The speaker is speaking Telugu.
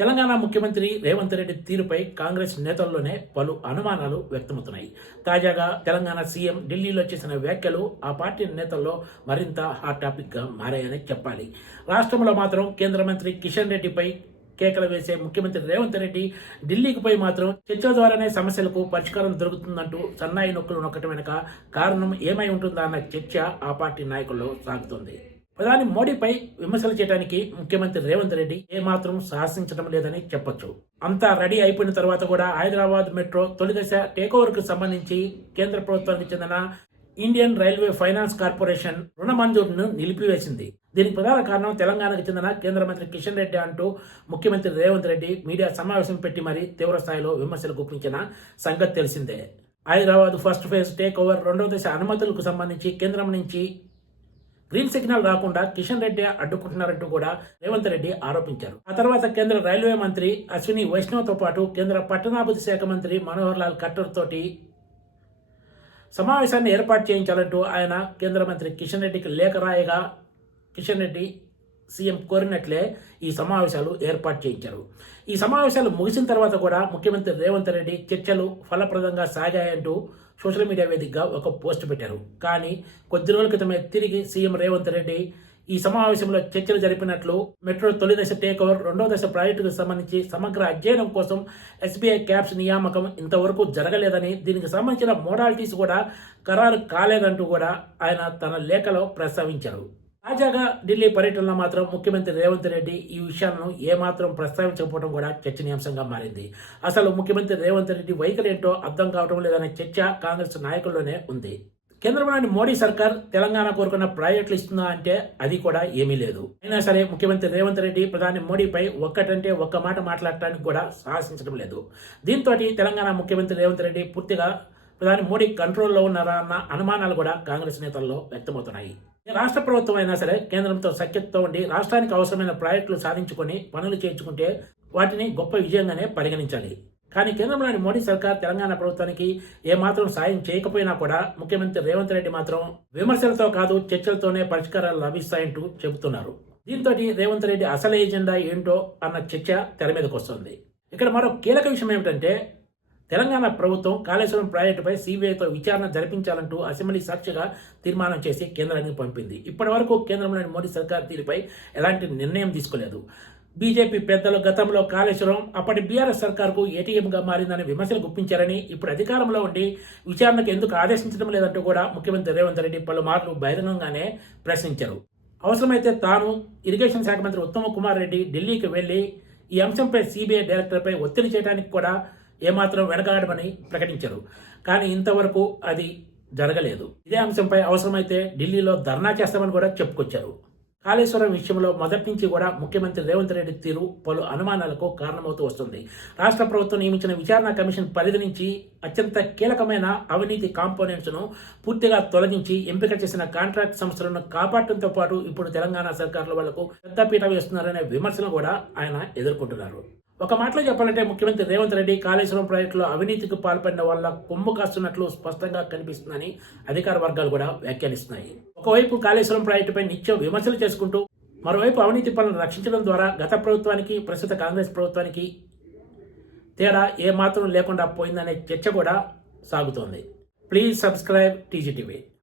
తెలంగాణ ముఖ్యమంత్రి రేవంత్ రెడ్డి తీరుపై కాంగ్రెస్ నేతల్లోనే పలు అనుమానాలు వ్యక్తమవుతున్నాయి. తాజాగా తెలంగాణ సీఎం ఢిల్లీలో చేసిన వ్యాఖ్యలు ఆ పార్టీ నేతల్లో మరింత హాట్ టాపిక్గా మారాయని చెప్పాలి. రాష్ట్రంలో మాత్రం కేంద్ర మంత్రి కిషన్ రెడ్డిపై కేకలు వేసే ముఖ్యమంత్రి రేవంత్ రెడ్డి ఢిల్లీకి పోయి మాత్రం చర్చల ద్వారానే సమస్యలకు పరిష్కారం దొరుకుతుందంటూ సన్నాయి నొక్కులు నొక్కటం వెనుక కారణం ఏమై ఉంటుందా అన్న చర్చ ఆ పార్టీ నాయకుల్లో సాగుతోంది. ప్రధాని మోడీపై విమర్శలు చేయడానికి ముఖ్యమంత్రి రేవంత్ రెడ్డి ఏమాత్రం సాహసించడం లేదని చెప్పొచ్చు. అంతా రెడీ అయిపోయిన తర్వాత కూడా హైదరాబాద్ మెట్రో తొలిదశ టేకోవర్కు సంబంధించి కేంద్ర ప్రభుత్వానికి చెందిన ఇండియన్ రైల్వే ఫైనాన్స్ కార్పొరేషన్ రుణ మంజూరును నిలిపివేసింది. దీనికి ప్రధాన కారణం తెలంగాణకు చెందిన కేంద్ర మంత్రి కిషన్ రెడ్డి అంటూ ముఖ్యమంత్రి రేవంత్ రెడ్డి మీడియా సమావేశం పెట్టి మరీ తీవ్ర స్థాయిలో విమర్శలు గుప్పించిన సంగతి తెలిసిందే. Hyderabad first phase take over రెండవ దశ అనుమతులకు సంబంధించి కేంద్రం నుంచి గ్రీన్ సిగ్నల్ రాకుండా కిషన్ రెడ్డి అడ్డుకుంటున్నారంటూ కూడా రేవంత్ రెడ్డి ఆరోపించారు. ఆ తర్వాత కేంద్ర రైల్వే మంత్రి అశ్విని వైష్ణవ్తో పాటు కేంద్ర పట్టణాభివృద్ధి శాఖ మంత్రి మనోహర్ లాల్ ఖట్టర్ తోటి సమావేశాన్ని ఏర్పాటు చేయించాలంటూ ఆయన కేంద్ర మంత్రి కిషన్ రెడ్డికి లేఖ రాయగా కిషన్ రెడ్డి సీఎం కోరినట్లే ఈ సమావేశాలు ఏర్పాటు చేయించారు. ఈ సమావేశాలు ముగిసిన తర్వాత కూడా ముఖ్యమంత్రి రేవంత్ రెడ్డి చర్చలు ఫలప్రదంగా సాగాయంటూ సోషల్ మీడియా వేదికగా ఒక పోస్ట్ పెట్టారు. కానీ కొద్ది రోజుల క్రితమే తిరిగి సీఎం రేవంత్ రెడ్డి ఈ సమావేశంలో చర్చలు జరిపినట్లు, మెట్రో తొలి దశ టేక్ ఓవర్ రెండో దశ ప్రాజెక్టుకు సంబంధించి సమగ్ర అధ్యయనం కోసం ఎస్బీఐ క్యాప్స్ నియామకం ఇంతవరకు జరగలేదని, దీనికి సంబంధించిన మోడాలిటీస్ కూడా ఖరారు కాలేదంటూ కూడా ఆయన తన లేఖలో ప్రస్తావించారు. తాజాగా ఢిల్లీ పర్యటనలో మాత్రం ముఖ్యమంత్రి రేవంత్ రెడ్డి ఈ విషయాలను ఏమాత్రం ప్రస్తావించకపోవడం కూడా చర్చనీయాంశంగా మారింది. అసలు ముఖ్యమంత్రి రేవంత్ రెడ్డి వైఖరి ఏంటో అర్థం కావడం లేదనే చర్చ కాంగ్రెస్ నాయకుల్లోనే ఉంది. కేంద్రంలోని మోడీ సర్కార్ తెలంగాణ కోరుకున్న ప్రాజెక్టులు ఇస్తుందా అంటే అది కూడా ఏమీ లేదు. అయినా సరే ముఖ్యమంత్రి రేవంత్ రెడ్డి ప్రధాని మోడీపై ఒక్కటంటే ఒక్క మాట మాట్లాడటానికి కూడా సాహసించడం లేదు. దీంతో తెలంగాణ ముఖ్యమంత్రి రేవంత్ రెడ్డి పూర్తిగా ప్రధాని మోడీ కంట్రోల్లో ఉన్నారా అన్న అనుమానాలు కూడా కాంగ్రెస్ నేతల్లో వ్యక్తమవుతున్నాయి. రాష్ట్ర ప్రభుత్వం అయినా సరే కేంద్రంతో సఖ్యతతో ఉండి రాష్ట్రానికి అవసరమైన ప్రాజెక్టులు సాధించుకొని పనులు చేయించుకుంటే వాటిని గొప్ప విజయంగానే పరిగణించాలి. కానీ కేంద్రంలోని మోడీ సర్కార్ తెలంగాణ ప్రభుత్వానికి ఏమాత్రం సాయం చేయకపోయినా కూడా ముఖ్యమంత్రి రేవంత్ రెడ్డి మాత్రం విమర్శలతో కాదు చర్చలతోనే పరిష్కారాలు లభిస్తాయంటూ చెబుతున్నారు. దీంతో రేవంత్ రెడ్డి అసలు ఎజెండా ఏంటో అన్న చర్చ తెర మీదకి వస్తుంది. ఇక్కడ మరో కీలక విషయం ఏమిటంటే తెలంగాణ ప్రభుత్వం కాళేశ్వరం ప్రాజెక్టుపై సీబీఐతో విచారణ జరిపించాలంటూ అసెంబ్లీ సాక్షిగా తీర్మానం చేసి కేంద్రానికి పంపింది. ఇప్పటి వరకు కేంద్రంలోని మోడీ సర్కార్ తీరుపై ఎలాంటి నిర్ణయం తీసుకోలేదు. బీజేపీ పెద్దలు గతంలో కాళేశ్వరం అప్పటి బీఆర్ఎస్ సర్కార్కు ఏటీఎంగా మారిందని విమర్శలు గుప్పించారని, ఇప్పుడు అధికారంలో ఉండి విచారణకు ఎందుకు ఆదేశించడం లేదంటూ కూడా ముఖ్యమంత్రి రేవంత్ రెడ్డి పలుమార్లు బహిరంగంగానే ప్రశ్నించారు. అవసరమైతే తాను ఇరిగేషన్ శాఖ మంత్రి ఉత్తమ్ కుమార్ రెడ్డి ఢిల్లీకి వెళ్లి ఈ అంశంపై సీబీఐ డైరెక్టర్పై ఒత్తిడి చేయడానికి కూడా ఏమాత్రం వెనకాడమని ప్రకటించారు. కానీ ఇంతవరకు అది జరగలేదు. ఇదే అంశంపై అవసరమైతే ఢిల్లీలో ధర్నా చేస్తామని కూడా చెప్పుకొచ్చారు. కాళేశ్వరం విషయంలో మొదటి నుంచి కూడా ముఖ్యమంత్రి రేవంత్ రెడ్డి తీరు పలు అనుమానాలకు కారణమవుతూ వస్తుంది. రాష్ట్ర ప్రభుత్వం నియమించిన విచారణ కమిషన్ పరిధి నుంచి అత్యంత కీలకమైన అవినీతి కాంపోనెంట్స్ను పూర్తిగా తొలగించి ఎంపిక చేసిన కాంట్రాక్ట్ సంస్థలను కాపాడటంతో పాటు ఇప్పుడు తెలంగాణ సర్కార్ల వాళ్లకు పెద్దపీట వేస్తున్నారనే విమర్శలు కూడా ఆయన ఎదుర్కొంటున్నారు. ఒక మాటలో చెప్పాలంటే ముఖ్యమంత్రి రేవంత్ రెడ్డి కాళేశ్వరం ప్రాజెక్టులో అవినీతికి పాల్పడిన వల్ల కొమ్ము కాస్తున్నట్లు స్పష్టంగా కనిపిస్తుందని అధికార వర్గాలు కూడా వ్యాఖ్యానిస్తున్నాయి. ఒకవైపు కాళేశ్వరం ప్రాజెక్టుపై నిత్యం విమర్శలు చేసుకుంటూ మరోవైపు అవినీతి పనులను రక్షించడం ద్వారా గత ప్రభుత్వానికి ప్రస్తుత కాంగ్రెస్ ప్రభుత్వానికి తేడా ఏమాత్రం లేకుండా పోయిందనే చర్చ కూడా సాగుతోంది. Please subscribe TGTV.